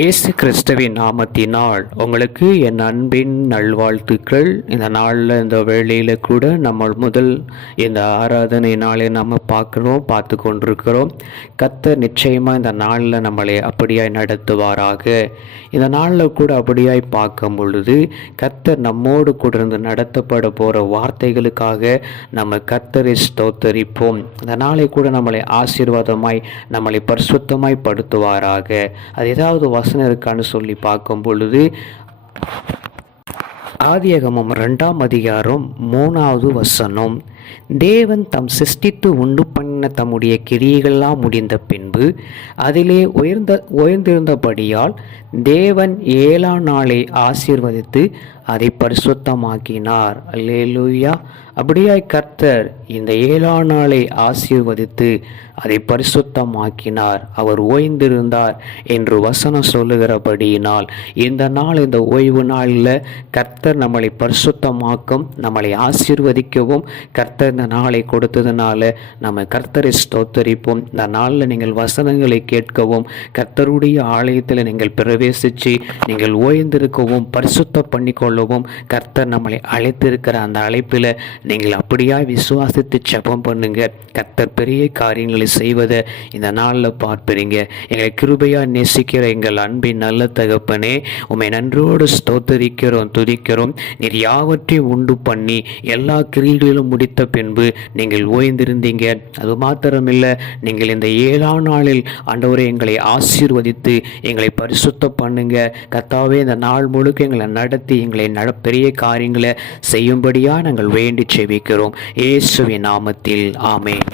இயேசு கிறிஸ்துவின் நாமத்தினால் உங்களுக்கு என் அன்பின் நல்வாழ்த்துக்கள். இந்த நாளில் இந்த வேளையில் கூட நம்ம முதல் இந்த ஆராதனை நாளை நம்ம பார்த்து கொண்டிருக்கிறோம். கர்த்தர் நிச்சயமாக இந்த நாளில் நம்மளை அப்படியாய் நடத்துவாராக. இந்த நாளில் கூட அப்படியாய் பார்க்கும் பொழுது கர்த்தர் நம்மோடு கூட இருந்து நடத்தப்பட போகிற வார்த்தைகளுக்காக நம்ம கர்த்தரை ஸ்தோத்தரிப்போம். இந்த நாளை கூட நம்மளை ஆசீர்வாதமாய் நம்மளை பரிசுத்தமாய் படுத்துவாராக. அது ஏதாவது வசனம் இருக்கான்னு சொல்லி பார்க்கும் பொழுது ஆதியாகமம் 2ஆம் அதிகாரம் 3வது வசனம், தேவன் தம் சிருஷ்டித்து உண்டு பண்ண தம்முடைய கிரியைகளெல்லாம் முடிந்த பின்பு அதிலே உயர்ந்திருந்தபடியால் தேவன் 7ஆம் நாளை ஆசீர்வதித்து அதை பரிசுத்தமாக்கினார். அல்லேலூயா. அப்படியாய் கர்த்தர் இந்த 7ஆம் நாளை ஆசீர்வதித்து அதை பரிசுத்தமாக்கினார். அவர் ஓய்ந்திருந்தார் என்று வசனம் சொல்லுகிறபடியினால் இந்த நாள், இந்த ஓய்வு நாளில் கர்த்தர் நம்மளை பரிசுத்தமாக்கும், நம்மளை ஆசீர்வதிக்கவும் கர்த்தர் இந்த நாளை கொடுத்ததுனால நம்ம கர்த்தரை ஸ்தோத்தரிப்போம். இந்த நாளில் நீங்கள் வசனங்களை கேட்கவும், கர்த்தருடைய ஆலயத்தில் நீங்கள் பிரவேசித்து நீங்கள் ஓய்ந்திருக்கவும், பரிசுத்த பண்ணிக்கொள்ளவும் கர்த்தர் நம்மளை அழைத்திருக்கிற அந்த அழைப்பில் நீங்கள் அப்படியா விசுவாசித்து ஜெபம் பண்ணுங்க. கர்த்தர் பெரிய காரியங்களை செய்வதை இந்த நாளில் பார்ப்பீங்க. எங்களை கிருபையா நேசிக்கிற எங்கள் அன்பின் நல்ல தகப்பனே, உம்மை நன்றோடு ஸ்தோத்தரிக்கிறோம், துதிக்கிறோம். நீர் யாவற்றையும் உண்டு பண்ணி எல்லா கிரியைகளிலும் முடித்த பின்பு நீங்கள் ஓய்ந்திருந்தீங்க. அது மாத்திரமில்லை, நீங்கள் இந்த 7ஆம் நாளில் ஆண்டவரே எங்களை ஆசீர்வதித்து எங்களை பரிசுத்த பண்ணுங்க. கர்த்தாவே, இந்த நாள் முழுக்க எங்களை நடத்தி எங்களை பெரிய காரியங்களை செய்யும்படியாக நாங்கள் வேண்டி செபிக்கிறோம். இயேசுவின் நாமத்தில் ஆமென்.